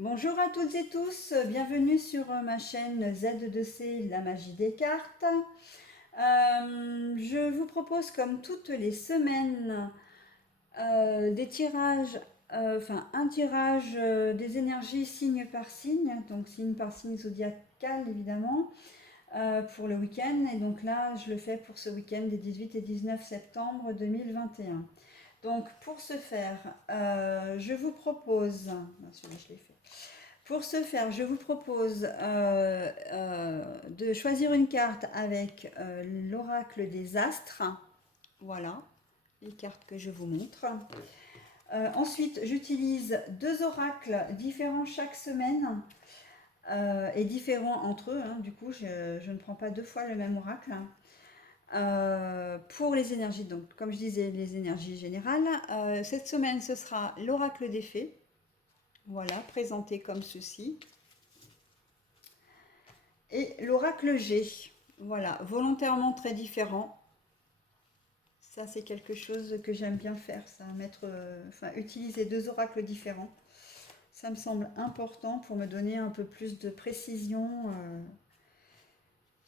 Bonjour à toutes et tous, bienvenue sur ma chaîne Z2C, la magie des cartes. Je vous propose comme toutes les semaines des tirages, un tirage des énergies signe par signe, donc signe par signe zodiacal évidemment, pour le week-end. Et donc là, je le fais pour ce week-end des 18 et 19 septembre 2021. Donc pour ce faire, je vous propose, celui-là je l'ai fait. Pour ce faire, je vous propose de choisir une carte avec l'oracle des astres. Voilà, les cartes que je vous montre. Ensuite, j'utilise deux oracles différents chaque semaine et différents entre eux. Du coup, je ne prends pas deux fois le même oracle. Pour les énergies, donc comme je disais, les énergies générales. Cette semaine, ce sera l'oracle des fées. Voilà, présenté comme ceci. Et l'oracle G, voilà, volontairement très différent. Ça, c'est quelque chose que j'aime bien faire, ça, utiliser deux oracles différents. Ça me semble important pour me donner un peu plus de précision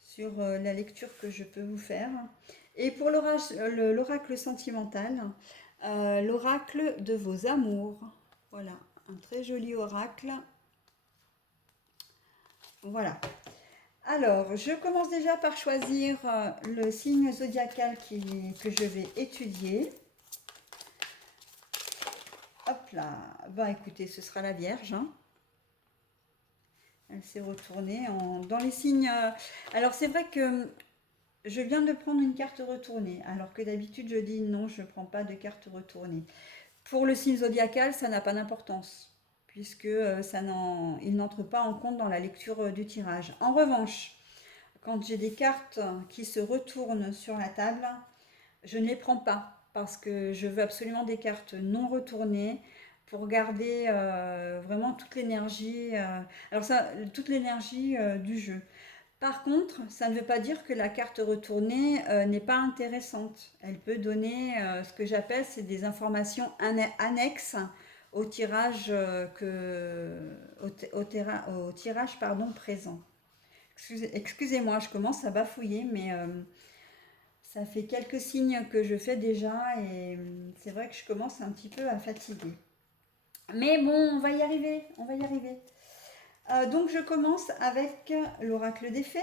sur la lecture que je peux vous faire. Et pour l'oracle sentimental, l'oracle de vos amours. Voilà, un très joli oracle. Voilà. Alors, je commence déjà par choisir le signe zodiacal que je vais étudier. Hop là, bah écoutez, ce sera la Vierge. Elle s'est retournée dans les signes. Alors, c'est vrai que je viens de prendre une carte retournée, alors que d'habitude, je dis non, je ne prends pas de carte retournée. Pour le signe zodiacal, ça n'a pas d'importance, puisque il n'entre pas en compte dans la lecture du tirage. En revanche, quand j'ai des cartes qui se retournent sur la table, je ne les prends pas parce que je veux absolument des cartes non retournées pour garder vraiment toute l'énergie toute l'énergie du jeu. Par contre, ça ne veut pas dire que la carte retournée n'est pas intéressante. Elle peut donner ce que j'appelle c'est des informations annexes au tirage au tirage présent. Excusez-moi, je commence à bafouiller, mais ça fait quelques signes que je fais déjà et c'est vrai que je commence un petit peu à fatiguer. Mais bon, on va y arriver, on va y arriver. Donc je commence avec l'oracle des fées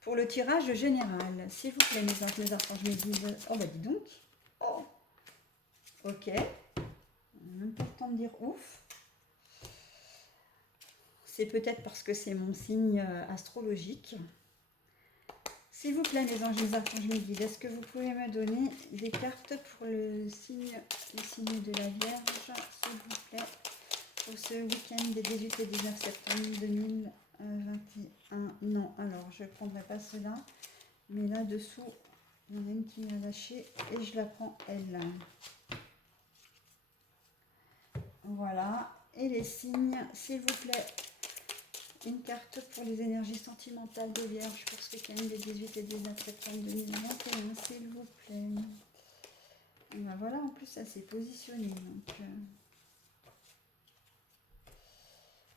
pour le tirage général. S'il vous plaît, mes anges, mes archanges, me disent... Oh bah dis donc. Oh, ok. Même pas le temps de dire ouf. C'est peut-être parce que c'est mon signe astrologique. S'il vous plaît, mes anges, mes archanges, mes guides, est-ce que vous pouvez me donner des cartes pour les signes de la Vierge, s'il vous plaît, pour ce week-end des 18 et 19 septembre 2021? Non, alors je ne prendrai pas cela, mais là-dessous, il y en a une qui m'a lâché et je la prends elle. Voilà, et les signes, s'il vous plaît. Une carte pour les énergies sentimentales des Vierges pour ce week-end des 18 et 19 septembre 2021, s'il vous plaît. Et ben voilà, en plus ça s'est positionné. Donc,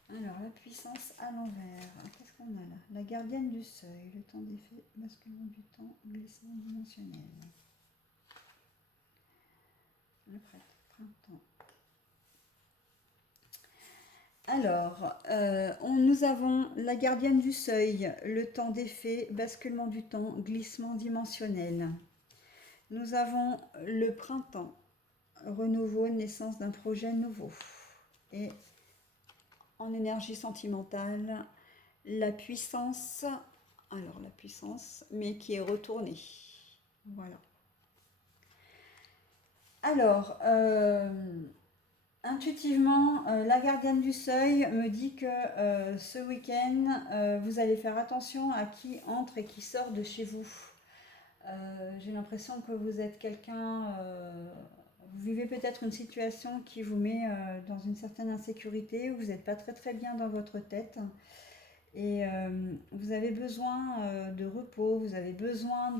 alors, la puissance à l'envers. Qu'est-ce qu'on a là? La gardienne du seuil, le temps d'effet, basculement du temps, glissement dimensionnel. Le prêtre, printemps. Alors, nous avons la gardienne du seuil, le temps d'effet, basculement du temps, glissement dimensionnel. Nous avons le printemps, renouveau, naissance d'un projet nouveau. Et en énergie sentimentale, la puissance, mais qui est retournée. Voilà. Alors, intuitivement, la gardienne du seuil me dit que ce week-end, vous allez faire attention à qui entre et qui sort de chez vous. J'ai l'impression que vous êtes quelqu'un, vous vivez peut-être une situation qui vous met dans une certaine insécurité, où vous n'êtes pas très très bien dans votre tête. Et vous avez besoin de repos, vous avez besoin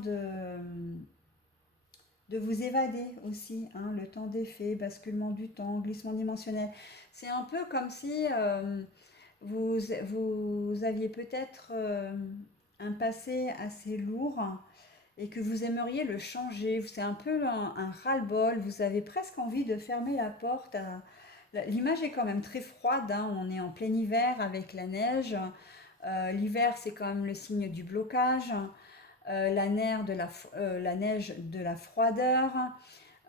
de vous évader aussi, le temps d'effet, basculement du temps, glissement dimensionnel. C'est un peu comme si vous aviez peut-être un passé assez lourd et que vous aimeriez le changer. C'est un peu un ras-le-bol. Vous avez presque envie de fermer la porte. L'image est quand même très froide, hein. On est en plein hiver avec la neige. L'hiver, c'est quand même le signe du blocage. La neige de la froideur.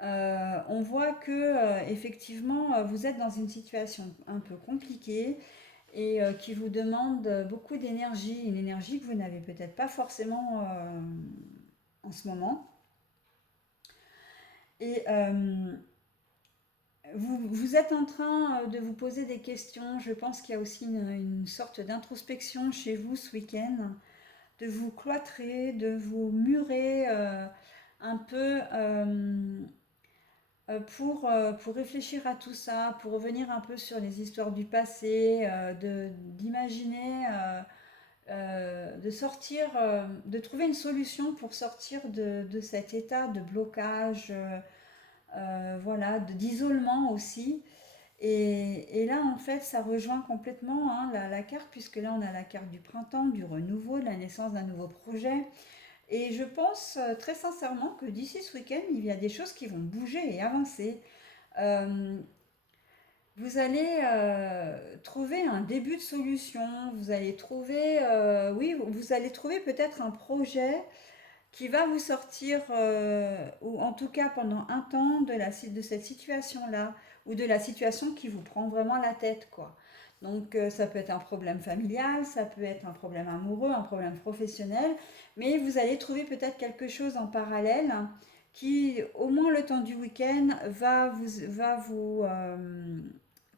On voit que effectivement vous êtes dans une situation un peu compliquée et qui vous demande beaucoup d'énergie, une énergie que vous n'avez peut-être pas forcément en ce moment. Et vous êtes en train de vous poser des questions. Je pense qu'il y a aussi une sorte d'introspection chez vous ce week-end, de vous cloîtrer, de vous murer un peu pour réfléchir à tout ça, pour revenir un peu sur les histoires du passé, d'imaginer, de sortir, de trouver une solution pour sortir de cet état de blocage, voilà, d'isolement aussi. Et là, en fait, ça rejoint complètement hein, la carte, puisque là, on a la carte du printemps, du renouveau, de la naissance d'un nouveau projet. Et je pense très sincèrement que d'ici ce week-end, il y a des choses qui vont bouger et avancer. Euh, Vous allez trouver un début de solution, vous allez trouver, oui, vous allez trouver peut-être un projet qui va vous sortir, ou en tout cas pendant un temps, de cette situation-là, ou de la situation qui vous prend vraiment la tête, quoi. Donc ça peut être un problème familial, ça peut être un problème amoureux, un problème professionnel, mais vous allez trouver peut-être quelque chose en parallèle hein, qui, au moins le temps du week-end,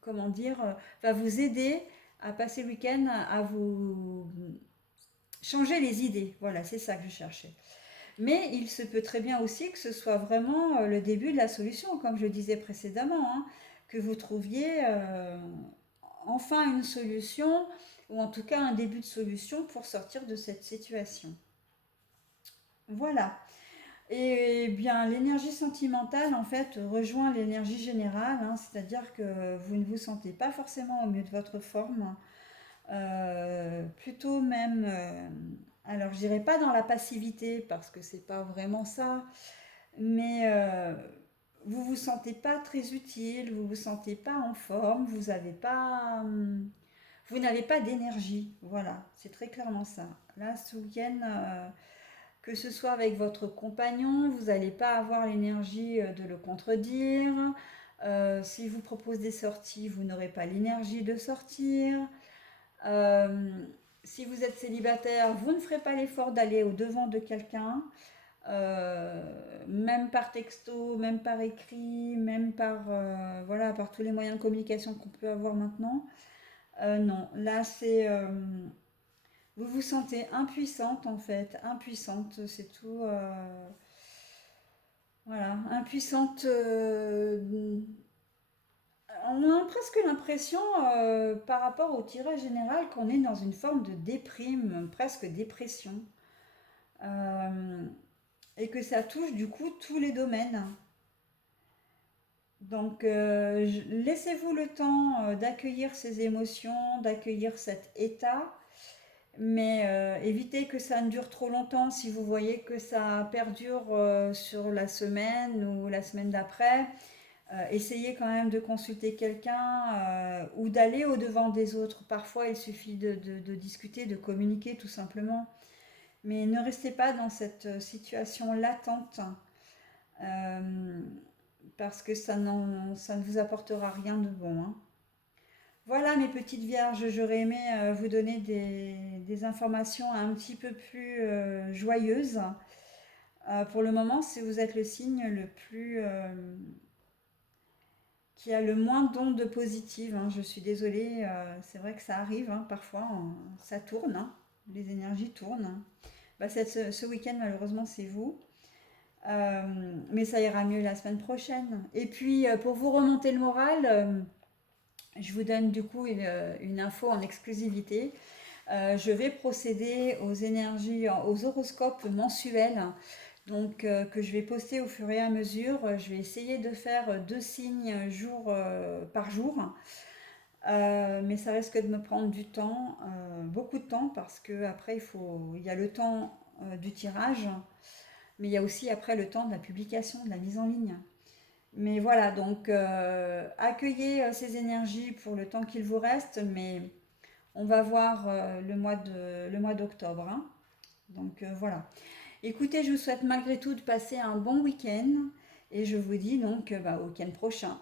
comment dire, va vous aider à passer le week-end à vous changer les idées. Voilà, c'est ça que je cherchais. Mais il se peut très bien aussi que ce soit vraiment le début de la solution, comme je le disais précédemment, hein, que vous trouviez enfin une solution, ou en tout cas un début de solution pour sortir de cette situation. Voilà. Et bien, l'énergie sentimentale, en fait, rejoint l'énergie générale, hein, c'est-à-dire que vous ne vous sentez pas forcément au mieux de votre forme, plutôt même, alors je dirais pas dans la passivité, parce que c'est pas vraiment ça, mais vous vous sentez pas très utile, vous vous sentez pas en forme, vous n'avez pas d'énergie, voilà, c'est très clairement ça. Là, ce week-end, que ce soit avec votre compagnon, vous n'allez pas avoir l'énergie de le contredire. S'il vous propose des sorties, vous n'aurez pas l'énergie de sortir. Euh, si vous êtes célibataire, vous ne ferez pas l'effort d'aller au devant de quelqu'un, euh, même par texto, même par écrit, même par, voilà, par tous les moyens de communication qu'on peut avoir maintenant. Non, là c'est vous vous sentez impuissante en fait, impuissante, c'est tout. Voilà, impuissante. On a presque l'impression, par rapport au tirage général, qu'on est dans une forme de déprime, presque dépression. Euh, et que ça touche du coup tous les domaines. Donc, laissez-vous le temps d'accueillir ces émotions, d'accueillir cet état. Mais évitez que ça ne dure trop longtemps si vous voyez que ça perdure sur la semaine ou la semaine d'après. Essayez quand même de consulter quelqu'un ou d'aller au-devant des autres. Parfois, il suffit de discuter, de communiquer tout simplement. Mais ne restez pas dans cette situation latente euh, parce que ça ne vous apportera rien de bon, hein. Voilà mes petites vierges, j'aurais aimé vous donner des informations un petit peu plus joyeuses. Pour le moment, si vous êtes le signe le plus qui a le moins d'ondes positives, hein, je suis désolée, c'est vrai que ça arrive hein, parfois, ça tourne, hein, les énergies tournent. Bah, ce week-end, malheureusement, c'est vous. Euh, mais ça ira mieux la semaine prochaine. Et puis, pour vous remonter le moral, je vous donne du coup une info en exclusivité. Je vais procéder aux énergies, aux horoscopes mensuels, donc que je vais poster au fur et à mesure. Je vais essayer de faire 2 signes jour par jour. Mais ça risque de me prendre du temps, beaucoup de temps, parce que après il y a le temps du tirage, mais il y a aussi après le temps de la publication, de la mise en ligne. Mais voilà, donc accueillez ces énergies pour le temps qu'il vous reste, mais on va voir le mois d'octobre, hein. Donc voilà. Écoutez, je vous souhaite malgré tout de passer un bon week-end et je vous dis donc bah, au week-end prochain.